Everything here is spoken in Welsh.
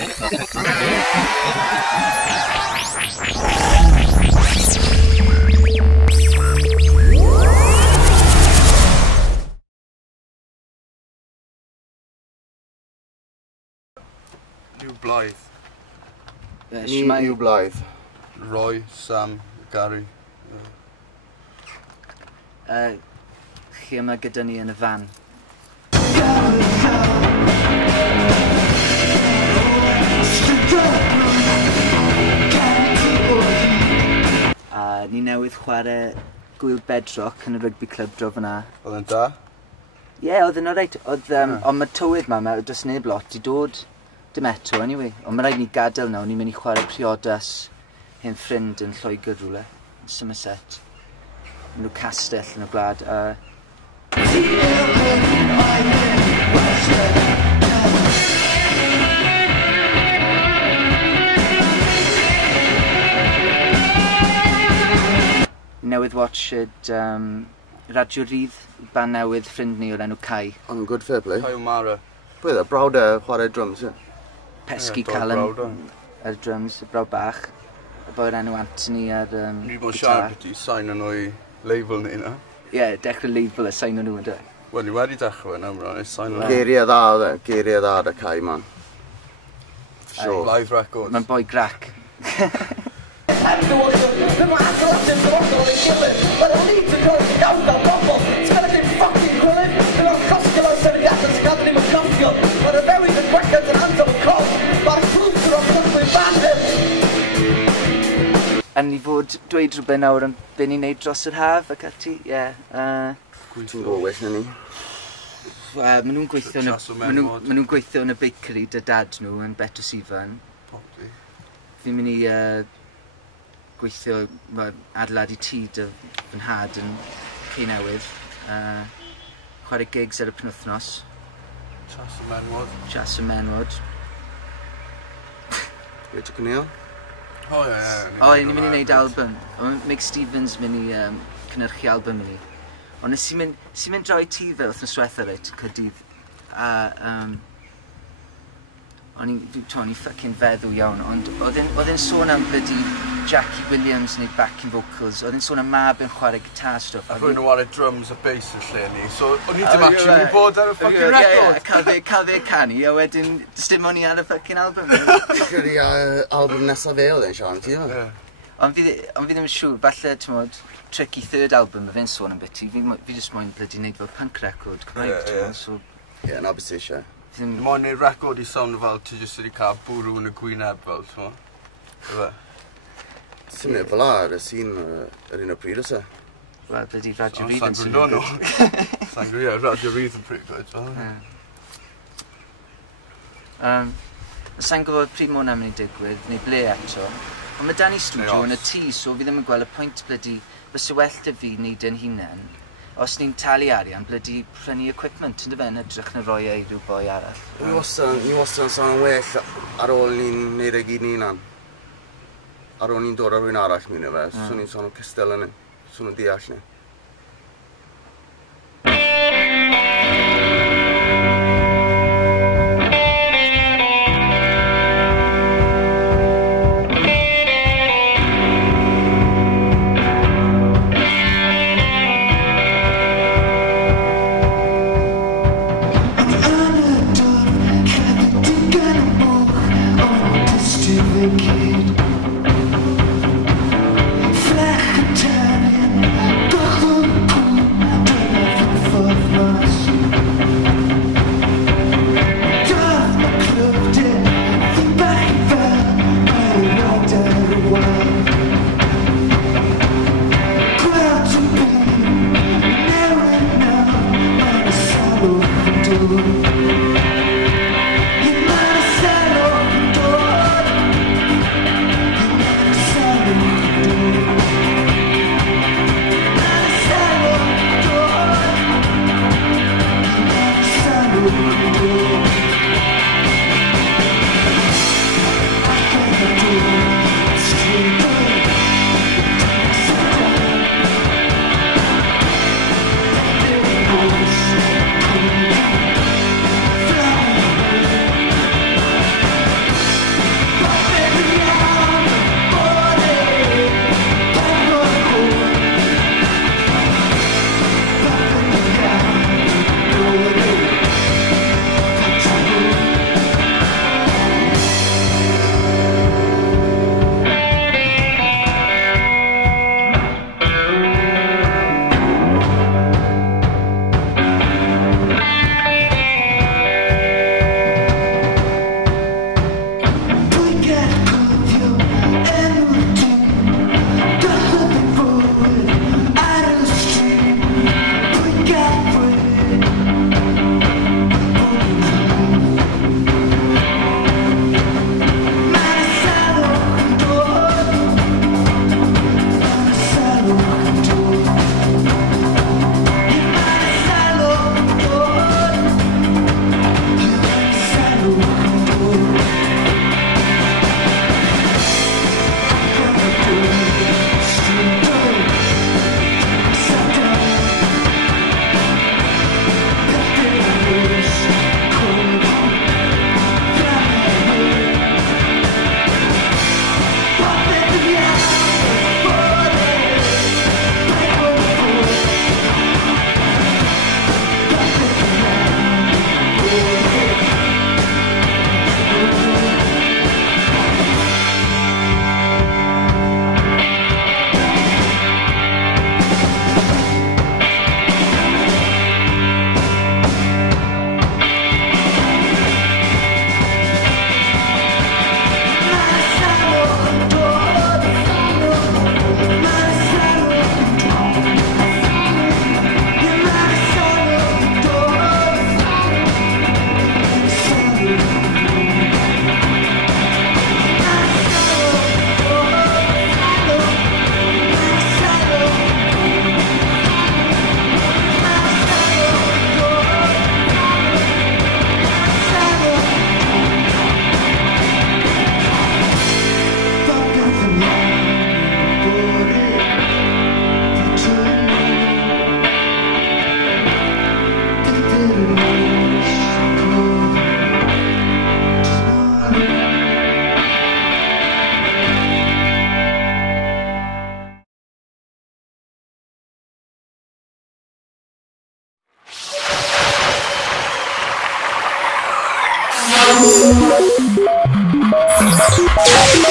New Blaidd. New Blaidd. Roy, Sam, Gary. Chi yma gyda ni yn y fan. Ni newydd chwarae gwyl Bedroc yn y rugby club dro fyna. Oedd yn da? Ie, oedd yn oreit. Ond mae tywydd yma, does neb lot i dod dim eto, anyway. Ond mae rhaid ni gadael nawr, ni'n mynd i chwarae priodas hen ffrind yn Lloegr rhywle, yn Somerset. Yn nhw castell yn y gwlad. Newydd watched Radio Rhydd, ban newydd ffrind ni o'r enw Kai. Ond good fair play. Kai O'Mara. Bwyd brawd chwarae drums, ie? Pesgi Callan ar drums, y brawd bach. Y boi'r enw Anthony ar Ni bod siarad beth i sain yn o'i label ni na? Ie, dechrau label y sain o'n nhw ynddo. Wel, ni wedi dechrau yn amrwyd, sain o'n nhw. Geiriau dda da Kai, man. Sure. Live records. Mae'n boi grac. A ni fod dweud rhywbeth nawr am be ni'n neud dros yr haf ac ati, ie. Ti'n gywys na ni? Maen nhw'n gweithio yn y bakery dy dad nhw yn Bedroc Ifan. Fi'n mynd i gweithio adeiladu tŷ dy fy nhad yn Cei Newydd. Chwarae gigs ar y penwythnos. Chas y menwod. Chas y menwod. Beth yw'n cynnig? O, ie. O, ni'n mynd i wneud album. Mick Stevens mynd i cynhyrchu album i ni. Ond nes i'n mynd draw i ti fe wrth yn swetha reit, Caerdydd. A o'n i'n ffocin feddw iawn, ond oedd e'n sôn am bloody Jackie Williams neu backing vocals, oedd e'n sôn am mab yn chwarae gitar stuff. A rwy'n chwarae drums a bass yn lle ni, so o'n i ddim actually bod ar y fucking record. Cael fe canu, a wedyn dim o'n i ar y fucking album. Ti'n credu album nesaf fe oedd e'n siarad ti, yma? Ond fi ddim yn siŵr, falle, ti'n modd, tricky third album, fe'n sôn am biti. Fi jyst moyn bloody neud fel punk record Cymraeg, ti'n modd. Ie, na beth eisiau. Dim ond neud record i sound fel ti jyst wedi cael bwrw yn y gwyneb fel, ti'n modd. Ti'n mynd fel ar y sîn yr un o pryd oes e? Wel, bloody Radio Rhydd yn sŵn nhw. Sa'n gwybod, Radio Rhydd yn pryd good. Sa'n gwybod pryd mae hwnna'n mynd i digwydd, neu ble eto. Ond mae dan i studio yn y tŷ, so fi ddim yn gweld y pwynt bloody fysa well da fi wneud yn hunain. Os ni'n talu arian, bloody prynu equipment, yn dyfen edrych na roi ei rhyw boi arall. Ni wastad yn sôn well ar ôl ni'n neud e gyd ni'n an. Ar ôl ni'n dod ar rhywun arall mi'n fe, so ni'n sôn o cystel yn ni, so nhw'n deall ni. Rhydd.